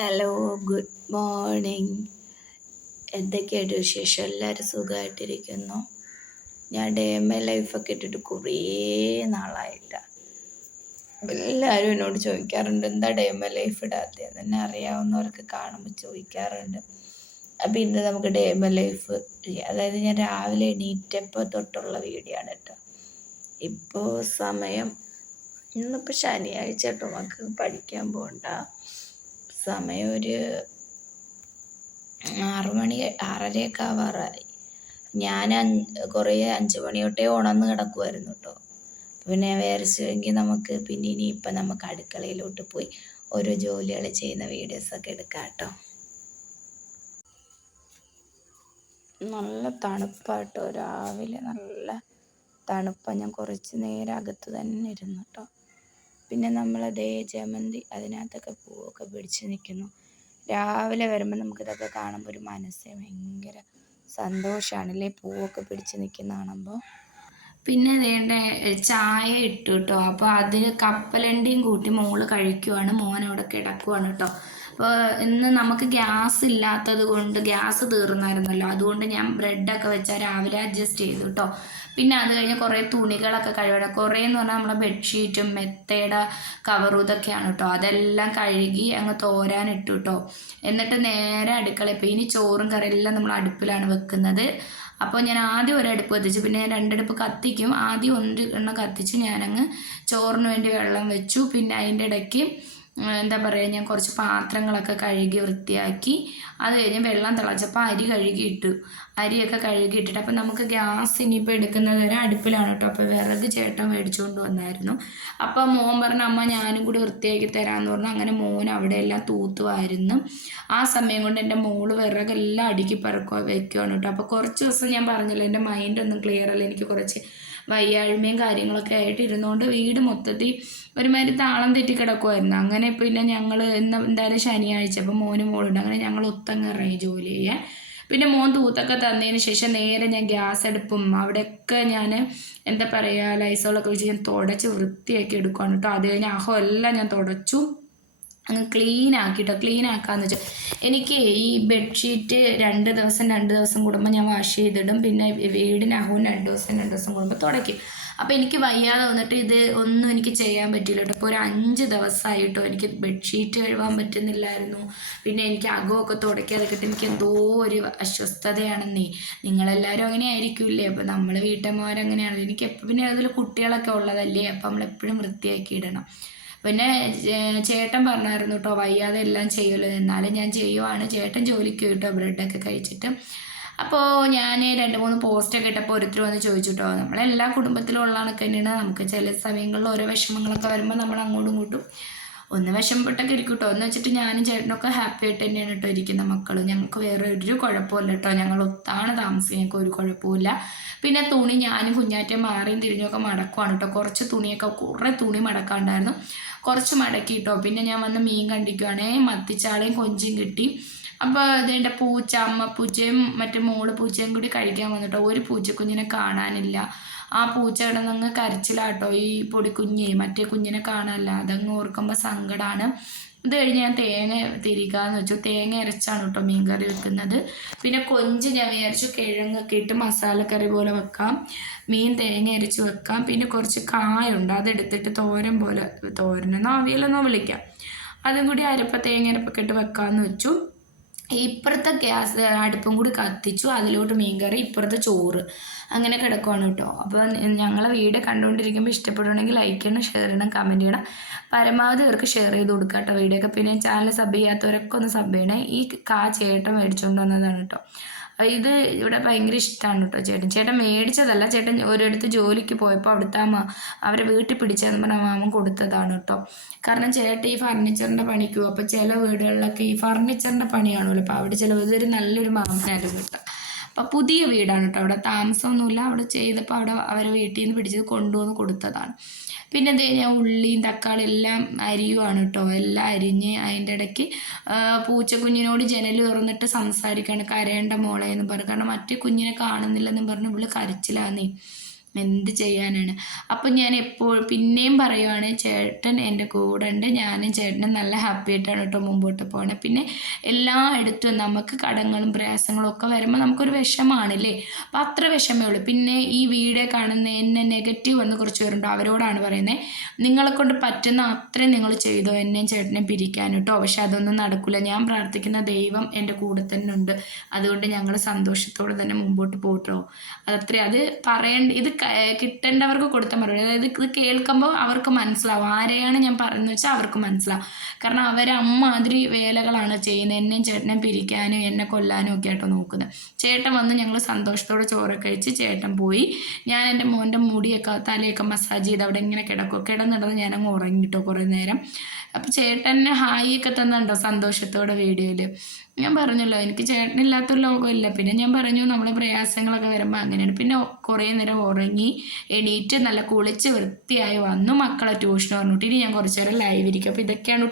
Hello good morning എന്തൊക്കെയായിട്ട് വിശേഷം? എല്ലാവരും സുഖമായിട്ടിരിക്കുന്നു. ഞാൻ ഡേ എം എ ലൈഫൊക്കെ ഇട്ടിട്ട് കുറേ നാളായില്ല. എല്ലാവരും എന്നോട് ചോദിക്കാറുണ്ട് എന്താ ഡേ എം എ ലൈഫ് ഇടാത്തത് തന്നെ അറിയാവുന്നവർക്ക് കാണുമ്പോൾ ചോദിക്കാറുണ്ട്. അപ്പം ഇന്ന് നമുക്ക് ഡേ എം എ ലൈഫ് അതായത് ഞാൻ രാവിലെ എണീറ്റപ്പോൾ തൊട്ടുള്ള വീഡിയോ ആണ് കേട്ടോ. ഇപ്പോൾ സമയം ഇന്നിപ്പോൾ ശനിയാഴ്ച കേട്ടോ. നമുക്ക് പഠിക്കാൻ പോകണ്ട സമയം ഒരു ആറു മണി ആറരയൊക്കെ ആവാറായി. ഞാൻ കുറേ അഞ്ച് മണി തൊട്ടേ ഉണർന്ന് കിടക്കുമായിരുന്നു കേട്ടോ പിന്നെ വിചാരിച്ചുവെങ്കിൽ നമുക്ക് പിന്നെ ഇനി ഇപ്പം നമുക്ക് അടുക്കളയിലോട്ട് പോയി ഓരോ ജോലികൾ ചെയ്യുന്ന വീഡിയോസൊക്കെ എടുക്കാം കേട്ടോ. നല്ല തണുപ്പാട്ടോ. രാവിലെ നല്ല തണുപ്പാണ് ഞാൻ കുറച്ച് നേരം അകത്ത് തന്നെ ഇരുന്നു കേട്ടോ പിന്നെ നമ്മളതേ ജമന്തി അതിനകത്തൊക്കെ പൂവൊക്കെ പിടിച്ച് നിൽക്കുന്നു രാവിലെ വരുമ്പോൾ നമുക്കിതൊക്കെ കാണുമ്പോൾ ഒരു മനസ്സേ ഭയങ്കര സന്തോഷമാണല്ലേ പൂവൊക്കെ പിടിച്ച് നിൽക്കുന്ന കാണുമ്പോൾ പിന്നെ വേണ്ട ചായ ഇട്ടു കേട്ടോ അപ്പോൾ അതിന് കപ്പലണ്ടിയും കൂട്ടി മോൾ കഴിക്കുവാണ്. മോൻ അവിടെ കിടക്കുവാണ് കേട്ടോ ഇന്ന് നമുക്ക് ഗ്യാസ് ഇല്ലാത്തത് കൊണ്ട് ഗ്യാസ് തീർന്നായിരുന്നല്ലോ. അതുകൊണ്ട് ഞാൻ ബ്രെഡൊക്കെ വെച്ചാൽ രാവിലെ അഡ്ജസ്റ്റ് ചെയ്തു കേട്ടോ പിന്നെ അത് കഴിഞ്ഞ് കുറേ തുണികളൊക്കെ കഴുകണം. കുറേ എന്ന് പറഞ്ഞാൽ നമ്മളെ ബെഡ്ഷീറ്റും മെത്തയുടെ കവറും ഇതൊക്കെയാണ് കേട്ടോ അതെല്ലാം കഴുകി അങ്ങ് തോരാനിട്ടു കേട്ടോ എന്നിട്ട് നേരെ അടുക്കള ഇപ്പോൾ ഇനി ചോറും കറിയെല്ലാം നമ്മൾ അടുപ്പിലാണ് വെക്കുന്നത്. അപ്പോൾ ഞാൻ ആദ്യം ഒരടുപ്പ് കത്തിച്ചു. പിന്നെ ഞാൻ രണ്ടടുപ്പ് കത്തിക്കും. ആദ്യം ഒന്ന് എണ്ണം കത്തിച്ച് ഞാനങ്ങ് ചോറിന് വേണ്ടി വെള്ളം വെച്ചു. പിന്നെ അതിന്റെ ഇടയ്ക്ക് എന്താ പറയുക ഞാൻ കുറച്ച് പാത്രങ്ങളൊക്കെ കഴുകി വൃത്തിയാക്കി അത് കഴിഞ്ഞ് വെള്ളം തിളച്ചപ്പോൾ അരി കഴുകിയിട്ടു അരിയൊക്കെ കഴുകിയിട്ടിട്ട് അപ്പം നമുക്ക് ഗ്യാസ് ഇനിയിപ്പോൾ എടുക്കുന്നത് വരെ അടുപ്പിലാണ് കേട്ടോ അപ്പോൾ വിറക് ചേട്ടൻ മേടിച്ചുകൊണ്ട് വന്നായിരുന്നു. അപ്പം മോൻ പറഞ്ഞ അമ്മ ഞാനും കൂടി വൃത്തിയാക്കി തരാമെന്ന് പറഞ്ഞു അങ്ങനെ മോൻ അവിടെ എല്ലാം തൂത്തുമായിരുന്നു ആ സമയം കൊണ്ട് എന്റെ മോൾ വിറകെല്ലാം അടുക്കി പറക്കുക വെക്കുകയാണ് കേട്ടോ അപ്പോൾ കുറച്ച് ദിവസം ഞാൻ പറഞ്ഞില്ല എന്റെ മൈൻഡ് ഒന്നും ക്ലിയർ അല്ല. എനിക്ക് കുറച്ച് വയ്യാഴ്മയും കാര്യങ്ങളൊക്കെ ആയിട്ട് ഇരുന്നുകൊണ്ട് വീട് മൊത്തത്തിൽ ഒരുമാതിരി താളം തെറ്റി കിടക്കുമായിരുന്നു അങ്ങനെ പിന്നെ ഞങ്ങൾ ഇന്ന് എന്തായാലും ശനിയാഴ്ച അപ്പം മോനും മോളുണ്ട്. അങ്ങനെ ഞങ്ങൾ ഒത്തങ്ങ് ഇറങ്ങി ജോലി ചെയ്യാൻ. പിന്നെ മോൻ തൂത്തൊക്കെ തന്നതിന് ശേഷം നേരെ ഞാൻ ഗ്യാസ് അടുപ്പും അവിടെയൊക്കെ ഞാൻ എന്താ പറയുക ലൈസോളൊക്കെ വെച്ച് ഞാൻ തുടച്ച് വൃത്തിയാക്കി എടുക്കുകയാണ് കേട്ടോ. അത് കഴിഞ്ഞ് അഹോ എല്ലാം ഞാൻ തുടച്ചു. അങ്ങ് ക്ലീൻ ആക്കിട്ടോ ക്ലീൻ ആക്കാന്ന് വെച്ചാൽ എനിക്ക് ഈ ബെഡ്ഷീറ്റ് രണ്ട് ദിവസം രണ്ട് ദിവസം കൂടുമ്പോൾ ഞാൻ വാഷ് ചെയ്തിടും. പിന്നെ വീടിനകവും രണ്ട് ദിവസം രണ്ട് ദിവസം കൂടുമ്പോൾ തുടയ്ക്കും. അപ്പോൾ എനിക്ക് വയ്യാതെ വന്നിട്ട് ഇത് ഒന്നും എനിക്ക് ചെയ്യാൻ പറ്റില്ല കേട്ടോ. ഇപ്പോൾ ഒരു അഞ്ച് ദിവസമായിട്ടോ എനിക്ക് ബെഡ്ഷീറ്റ് കഴുകാൻ പറ്റുന്നില്ലായിരുന്നു. പിന്നെ എനിക്ക് അകമൊക്കെ തുടയ്ക്കാതെ കിട്ടും എനിക്ക് എന്തോ ഒരു അസ്വസ്ഥതയാണെന്നേ. നിങ്ങളെല്ലാവരും അങ്ങനെ ആയിരിക്കില്ലേ അപ്പോൾ നമ്മൾ വീട്ടമ്മമാരങ്ങനെയാണല്ലോ. എനിക്ക് എപ്പോൾ പിന്നെ അതിൽ കുട്ടികളൊക്കെ ഉള്ളതല്ലേ? അപ്പോൾ നമ്മളെപ്പോഴും വൃത്തിയാക്കി ഇടണം. പിന്നെ ചേട്ടൻ പറഞ്ഞായിരുന്നു കേട്ടോ വയ്യാതെ എല്ലാം ചെയ്യുമല്ലോ എന്നാലും ഞാൻ ചെയ്യുവാണ്. ചേട്ടൻ ജോലിക്ക് കേട്ടോ ബ്രെഡൊക്കെ കഴിച്ചിട്ട്. അപ്പോൾ ഞാൻ രണ്ട് മൂന്ന് പോസ്റ്റൊക്കെ ഇട്ടപ്പോൾ ഒരുത്തരും വന്ന് ചോദിച്ചു കേട്ടോ നമ്മളെല്ലാ കുടുംബത്തിലും ഉള്ള കണക്ക് തന്നെയാണ്. നമുക്ക് ചില സമയങ്ങളിൽ ഓരോ വിഷമങ്ങളൊക്കെ വരുമ്പോൾ നമ്മൾ അങ്ങോട്ടും ഇങ്ങോട്ടും ഒന്ന് വിഷമപ്പെട്ടൊക്കെ ഇരിക്കും കേട്ടോ എന്ന് വെച്ചിട്ട് ഞാനും ചേട്ടനൊക്കെ ഹാപ്പി ആയിട്ട് തന്നെയാണ് കേട്ടോ ഇരിക്കുന്ന മക്കൾ ഞങ്ങൾക്ക് വേറെ ഒരു കുഴപ്പമില്ല കേട്ടോ ഞങ്ങൾ ഒത്താണ് താമസിക്കുക ഞങ്ങൾക്ക് ഒരു കുഴപ്പമില്ല പിന്നെ തുണി ഞാനും കുഞ്ഞാറ്റം മാറിയും തിരിഞ്ഞൊക്കെ മടക്കുവാണ് കേട്ടോ കുറച്ച് തുണിയൊക്കെ കുറേ തുണി മടക്കാണ്ടായിരുന്നു. കുറച്ച് മടക്കി കേട്ടോ പിന്നെ ഞാൻ വന്ന് മീൻ കണ്ടിക്കുവാണേ. മത്തിച്ചാളയും കൊഞ്ചും കിട്ടി. അപ്പോൾ ഇതിന്റെ പൂച്ച അമ്മ പൂച്ചയും മറ്റേ മോൾ പൂച്ചയും കൂടി കഴിക്കാൻ വന്നിട്ടോ ഒരു പൂച്ചക്കുഞ്ഞിനെ കാണാനില്ല. ആ പൂച്ച കിടന്നങ്ങ് കരച്ചിലാട്ടോ ഈ പൊടിക്കുഞ്ഞെ മറ്റേ കുഞ്ഞിനെ കാണാനല്ല. അതങ്ങ് ഓർക്കുമ്പോൾ സങ്കടമാണ് ഇത് കഴിഞ്ഞ് ഞാൻ തേങ്ങ തിരികാന്ന് വെച്ചു. തേങ്ങ അരച്ചാണ് കേട്ടോ മീൻകറി വെക്കുന്നത്. പിന്നെ കൊഞ്ച് ഞാൻ വിചാരിച്ചു കിഴങ്ങൊക്കെ ഇട്ട് മസാലക്കറി പോലെ വെക്കാം. മീൻ തേങ്ങ അരച്ച് വെക്കാം. പിന്നെ കുറച്ച് കായുണ്ട്. അതെടുത്തിട്ട് തോരൻ പോലെ തോരനെന്നോ അവിയലെന്നോ വിളിക്കാം. അതും കൂടി അരപ്പ തേങ്ങ അരപ്പൊക്കെ ഇട്ട് വെക്കാമെന്ന് വെച്ചു. ഇപ്പുറത്തെ ഗ്യാസ് അടുപ്പും കൂടി കത്തിച്ചു. അതിലോട്ട് മീൻകറി ഇപ്പുറത്തെ ചോറ്. അങ്ങനെ കിടക്കുവാണ് കേട്ടോ. അപ്പോൾ ഞങ്ങളെ വീട് കണ്ടുകൊണ്ടിരിക്കുമ്പോൾ ഇഷ്ടപ്പെടുകയാണെങ്കിൽ ലൈക്ക് ചെയ്യണം ഷെയർ ചെയ്യണം കമന്റ് ചെയ്യണം. പരമാവധി അവർക്ക് ഷെയർ ചെയ്ത് കൊടുക്കുക കേട്ടോ വീഡിയോ ഒക്കെ പിന്നെ ചാനൽ സബ് ചെയ്യാത്തവരൊക്കെ ഒന്ന് സബ് ചെയ്യണേ. ഈ കാ ചേട്ടൻ മേടിച്ചുകൊണ്ട് വന്നതാണ് കേട്ടോ. ഇത് ഇവിടെ ഭയങ്കര ഇഷ്ടമാണ് കേട്ടോ ചേട്ടൻ. ചേട്ടൻ മേടിച്ചതല്ല ചേട്ടൻ ഒരിടത്ത് ജോലിക്ക് പോയപ്പോൾ അവിടുത്തെ അമ്മ അവരെ വീട്ടിൽ പിടിച്ചതെന്ന് പറഞ്ഞാൽ മാമൻ കൊടുത്തതാണ് കേട്ടോ കാരണം ചേട്ടൻ ഈ ഫർണിച്ചറിന്റെ പണിക്കും അപ്പോൾ ചില വീടുകളിലൊക്കെ ഈ ഫർണിച്ചറിന്റെ പണിയാണല്ലോ. അപ്പോൾ അവിടെ ചില ഇതൊരു നല്ലൊരു മാമനായിരുന്നു കേട്ടോ അപ്പോൾ പുതിയ വീടാണ് കേട്ടോ അവിടെ താമസമൊന്നുമില്ല. അവിടെ ചെയ്തപ്പോൾ അവിടെ അവരെ വീട്ടിൽ നിന്ന് പിടിച്ചത് കൊണ്ടുവന്ന് കൊടുത്തതാണ്. പിന്നെ എന്ത് കഴിഞ്ഞാൽ ഉള്ളിയും തക്കാളി എല്ലാം അരിയുവാണ് കേട്ടോ. എല്ലാം അരിഞ്ഞ് അതിന്റെ ഇടയ്ക്ക് പൂച്ചക്കുഞ്ഞിനോട് ജനൽ തുറന്നിട്ട് സംസാരിക്കുകയാണ് കരയേണ്ട മോളെ എന്ന് പറഞ്ഞു കാരണം മറ്റേ കുഞ്ഞിനെ കാണുന്നില്ലെന്നും പറഞ്ഞു ഇവൾ കരച്ചിലാന്നേ. എന്ത് ചെയ്യാനാണ്? അപ്പം ഞാൻ എപ്പോഴും പിന്നെയും പറയുവാണ് ചേട്ടൻ എന്റെ കൂടെ ഉണ്ട് ഞാനും ചേട്ടനും നല്ല ഹാപ്പി ആയിട്ടാണ് കേട്ടോ മുമ്പോട്ട് പോകണത് പിന്നെ എല്ലായിടത്തും നമുക്ക് കടങ്ങളും പ്രയാസങ്ങളും ഒക്കെ വരുമ്പോൾ നമുക്കൊരു വിഷമാണല്ലേ അപ്പം അത്ര വിഷമേ ഉള്ളൂ. പിന്നെ ഈ വീഡിയോ കാണുന്ന എന്നെ നെഗറ്റീവ് എന്ന് കുറച്ച് പേരുണ്ടോ? അവരോടാണ് പറയുന്നത് നിങ്ങളെ കൊണ്ട് പറ്റുന്ന അത്രയും നിങ്ങൾ ചെയ്തോ എന്നെയും ചേട്ടനെയും പിരിക്കാൻ കേട്ടോ. പക്ഷെ അതൊന്നും നടക്കില്ല ഞാൻ പ്രാർത്ഥിക്കുന്ന ദൈവം എന്റെ കൂടെ തന്നെ ഉണ്ട്. അതുകൊണ്ട് ഞങ്ങൾ സന്തോഷത്തോടെ തന്നെ മുമ്പോട്ട് പോട്ടോ. അതത്രേ. അത് പറയേണ്ട ഇത് കിട്ടേണ്ടവർക്ക് കൊടുത്ത മറുപടി. അതായത് ഇത് കേൾക്കുമ്പോൾ അവർക്ക് മനസ്സിലാവും. ആരെയാണ് ഞാൻ പറയുന്നത് വെച്ചാൽ അവർക്ക് മനസ്സിലാവും. കാരണം അവരമ്മാതിരി വേലകളാണ് ചെയ്യുന്നത്. എന്നെയും ചേട്ടനെ പിരിക്കാനും എന്നെ കൊല്ലാനും ഒക്കെ ആയിട്ട് നോക്കുന്നത്. ചേട്ടൻ വന്ന് ഞങ്ങൾ സന്തോഷത്തോടെ ചോറ് കഴിച്ച് ചേട്ടൻ പോയി. ഞാൻ എന്റെ മോന്റെ മുടിയൊക്കെ തലയൊക്കെ മസാജ് ചെയ്ത് അവിടെ ഇങ്ങനെ കിടക്കും. കിടന്നിടന്ന് ഞാനങ്ങ് ഉറങ്ങിയിട്ടോ കുറേ നേരം. അപ്പോൾ ചേട്ടനെ ഹായ് ഒക്കെ തന്നുണ്ടോ സന്തോഷത്തോടെ വീഡിയോയിൽ ഞാൻ പറഞ്ഞല്ലോ എനിക്ക് ചേട്ടനില്ലാത്തൊരു ലോകമില്ല പിന്നെ ഞാൻ പറഞ്ഞു നമ്മളെ പ്രയാസങ്ങളൊക്കെ വരുമ്പോൾ അങ്ങനെയാണ്. പിന്നെ കുറേ നേരം ഉറങ്ങി എണീറ്റ് നല്ല കുളിച്ച് വൃത്തിയായി വന്നു മക്കളെ ട്യൂഷൻ പറഞ്ഞിട്ട്. ഇനി ഞാൻ കുറച്ച് നേരം ലൈവ് ഇരിക്കും. അപ്പോൾ ഇതൊക്കെയാണ്